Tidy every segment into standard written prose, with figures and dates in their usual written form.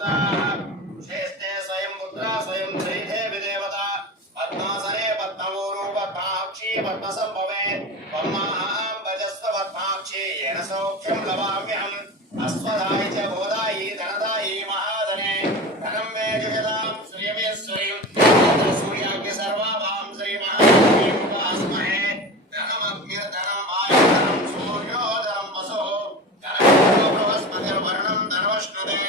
श्रेष्ठे स्वयं पुत्रा स्वयं श्रीदेवी देवता पद्मासने पद्मवोरू पद्माक्षी पद्मसंभवे पद्मां भजस्व पद्माक्षी येन सौख्यं लभाम्यहम् अस्वदायि च बोधायि धनदायि महाधने धनं मे जुषतां श्रियमेश्वरीं सूर्याग्नि सर्वाभां श्रीमहालक्ष्मीं उपास्महे धनमग्निर्धनं वायुधनं सूर्योधनं वसुः धनं बृहस्पतिर्वर्णं धनवष्णुते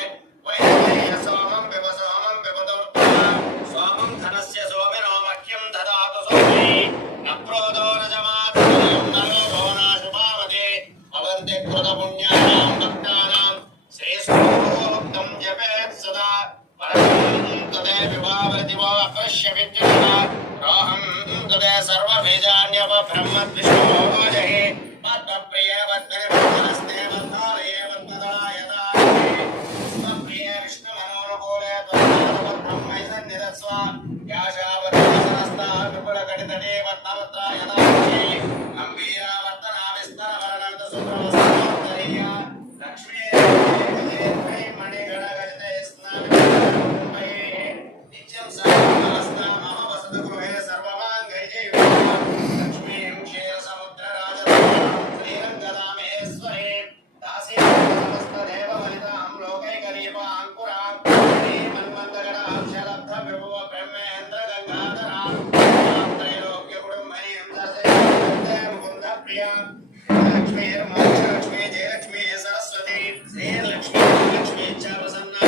वैदेह्य सोमं पिबतोर्पः सोमं धनस्य सोमिनो मह्यं ददातु सोमी न प्रोदो न जमातुं न लोभो नाशुभावते भवन्ति कृतपुण्यानां भक्तानां श्रेष्ठोक्तं जपेत् सदा परं तदे विभावति वा अपश्य विद्युतः रोहं तदे सर्वबीजान्यवब्रह्मद्विष्णो जहि पद्मप्रिये वद्मनि भक्तनस्ते वद्धारये वद्मदायता स्वप्रिये विष्णुमनोनुकूले त्वत्पादपद्मं सन्निधत्स्व याशावद्मसनस्ता विपुलकटितटे वद्मवत्रायताक्षी गम्भीरावर्तना विस्तरवर्णन्तसुप्रवस्तोत्तरीया लक्ष्मी मणिगणगजते स्नानकुम्भैः नित्यं सर्वमस्ता मम वसतगृहे सर्वमाङ्गैः लक्ष्मीं क्षीरसमुद्रराजधानीं श्रीरङ्गदामेश्वरीं दासीं समस्तदेववनितां लोकैकदीपाङ्कुरां श्रीमन्मन्दगणाक्षलब्धविभुव ब्रह्मेन्द्रगङ्गाधरां त्रैलोक्यकुटुम्बनीं दर्शयन्ते मुकुन्दप्रियां लक्ष्मीर्मोक्षलक्ष्मी जयलक्ष्मी सरस्वती श्रीलक्ष्मी लक्ष्मी च प्रसन्ना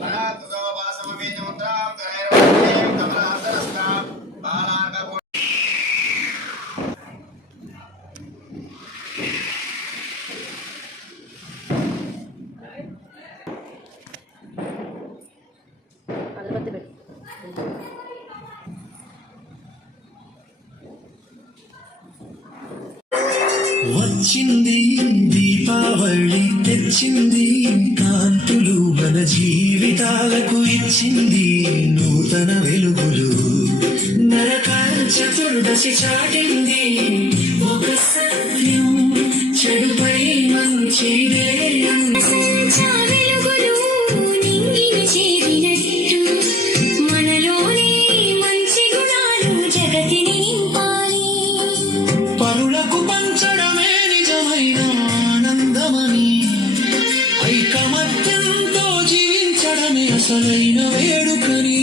पराकृतो वासमबीजमुद्रां करैर्वन्दें कमलासनस्तां बालार्कपुण्य వచ్చింది దీపావళి తెచ్చింది కాంతులు మన జీవితాలకు ఇచ్చింది నూతన వెలుగులు నరకాల చతుర్దశి చాటింది ఒక సత్యం చెడుపై మంచిదే పరులకు పంచడమే నిజమైన ఆనందమని ఐకమత్యంతో జీవించడమే అసలైన వేడుకని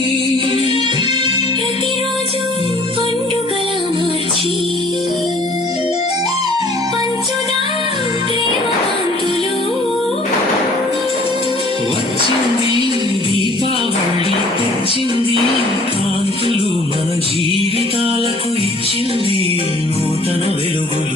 ప్రతిరోజు పండుగల మార్చి పంచుదాం ప్రేమ కాంతులు వచ్చింది దీపావళి తెచ్చింది కాంతులు మన జీవితాలకు ఇచ్చింది నూతన వెలుగులు